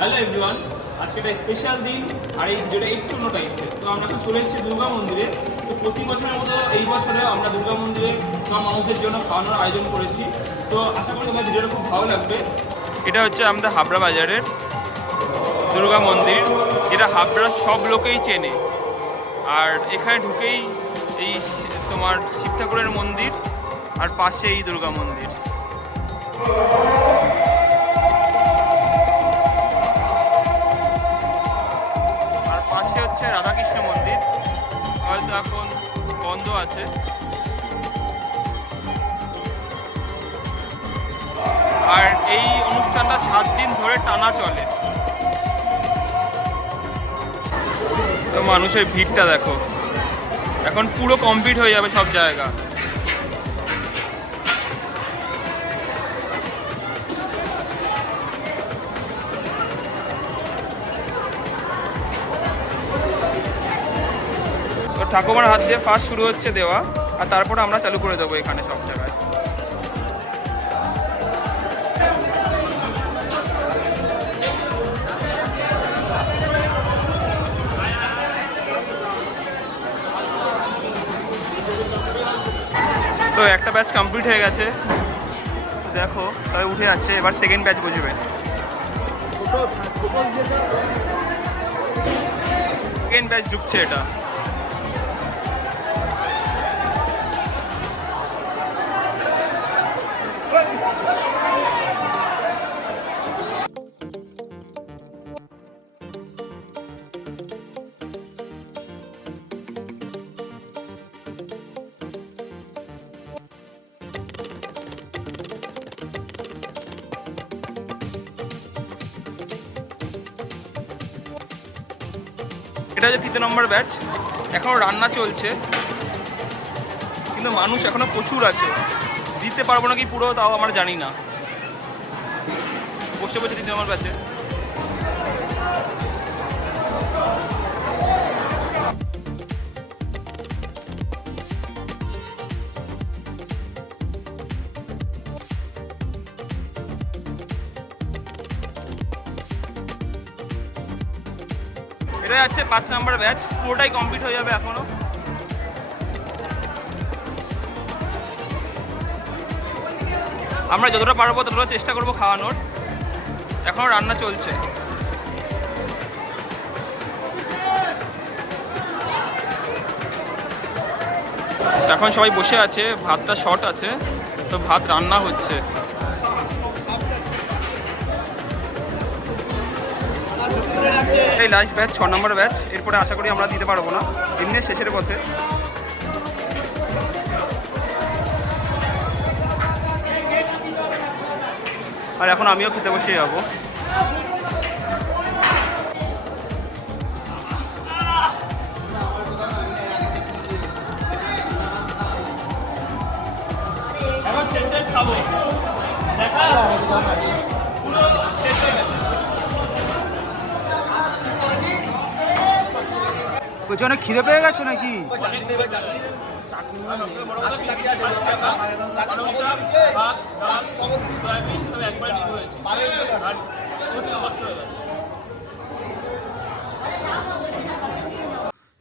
Hello everyone, আজকে একটা special দিন আর এই ভিডিওটা একটু অন্য টাইপসের। তো আমরা এখন চলে এসেছি দুর্গা মন্দিরে। তো প্রতি বছরের মতো এই বছরে আমরা দুর্গা মন্দিরে সব মানুষদের জন্য খাওয়ানোর আয়োজন করেছি। তো আশা করি তোমাদের ভিডিওটা খুব ভালো লাগবে। এটা হচ্ছে আমাদের হাবড়া বাজারের দুর্গা মন্দির, যেটা হাবড়ার সব লোকেই চেনে। আর এখানে ঢুকেই এই তোমার শিব ঠাকুরের মন্দির আর পাশে এই দুর্গা মন্দির। আর পাশে হচ্ছে রাধাকৃষ্ণ মন্দির, হয়তো এখন বন্ধ আছে। আর এই অনুষ্ঠানটা 7 দিন ধরে টানা চলে। তো মানুষের ভিড়টা দেখো, এখন পুরো কমপ্লিট হয়ে যাবে সব জায়গা। তো ঠাকুমার হাত দিয়ে ফার্স্ট শুরু হচ্ছে দেওয়া, আর তারপর আমরা চালু করে দেবো এখানে সব জায়গায়। তো একটা ব্যাচ কমপ্লিট হয়ে গেছে, দেখো সবাই উঠে যাচ্ছে। এবার সেকেন্ড ব্যাচ বুঝবে। সেকেন্ড ব্যাচ ঢুকছে এটা। এটা হচ্ছে 3 নম্বর ব্যাচ। এখনও রান্না চলছে, কিন্তু মানুষ এখনো প্রচুর আছে। দিতে পারবো নাকি পুরো তাও আমরা জানি না। বসে বসে 3 নম্বর ব্যাচে। এটা আছে 5 নম্বর ব্যাচ, পুরোটাই কমপ্লিট হয়ে যাবে এখনো। আমরা যতটা পারবো ততটা চেষ্টা করবো খাওয়ানোর। এখনো রান্না চলছে। এখন সবাই বসে আছে, ভাতটা শর্ট আছে, তো ভাত রান্না হচ্ছে। এই লাস্ট ব্যাচ 6 নম্বর ব্যাচ। এরপরে আশা করি আমরা দিতে পারবো না, এমনি শেষের পথে। আর এখন আমিও খেতে বসে যাবো। এখন শেষ খাবো, দেখা পুরো শেষ হয়ে গেছে। বলছি অনেক খিদে পেয়ে গেছো নাকি?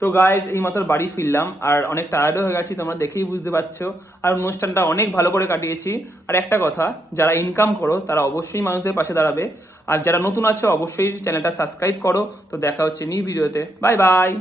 তো গাইজ এই মাত্র বাড়ি ফিরলাম, আর অনেক টায়ার্ডও হয়ে গেছি, তোমরা দেখেই বুঝতে পারছো। আর অনুষ্ঠানটা অনেক ভালো করে কাটিয়েছি। আর একটা কথা, যারা ইনকাম করো তারা অবশ্যই মানুষের পাশে দাঁড়াবে, আর যারা নতুন আছে অবশ্যই চ্যানেলটা সাবস্ক্রাইব করো। তো দেখা হচ্ছে নিউ ভিডিওতে। Bye bye.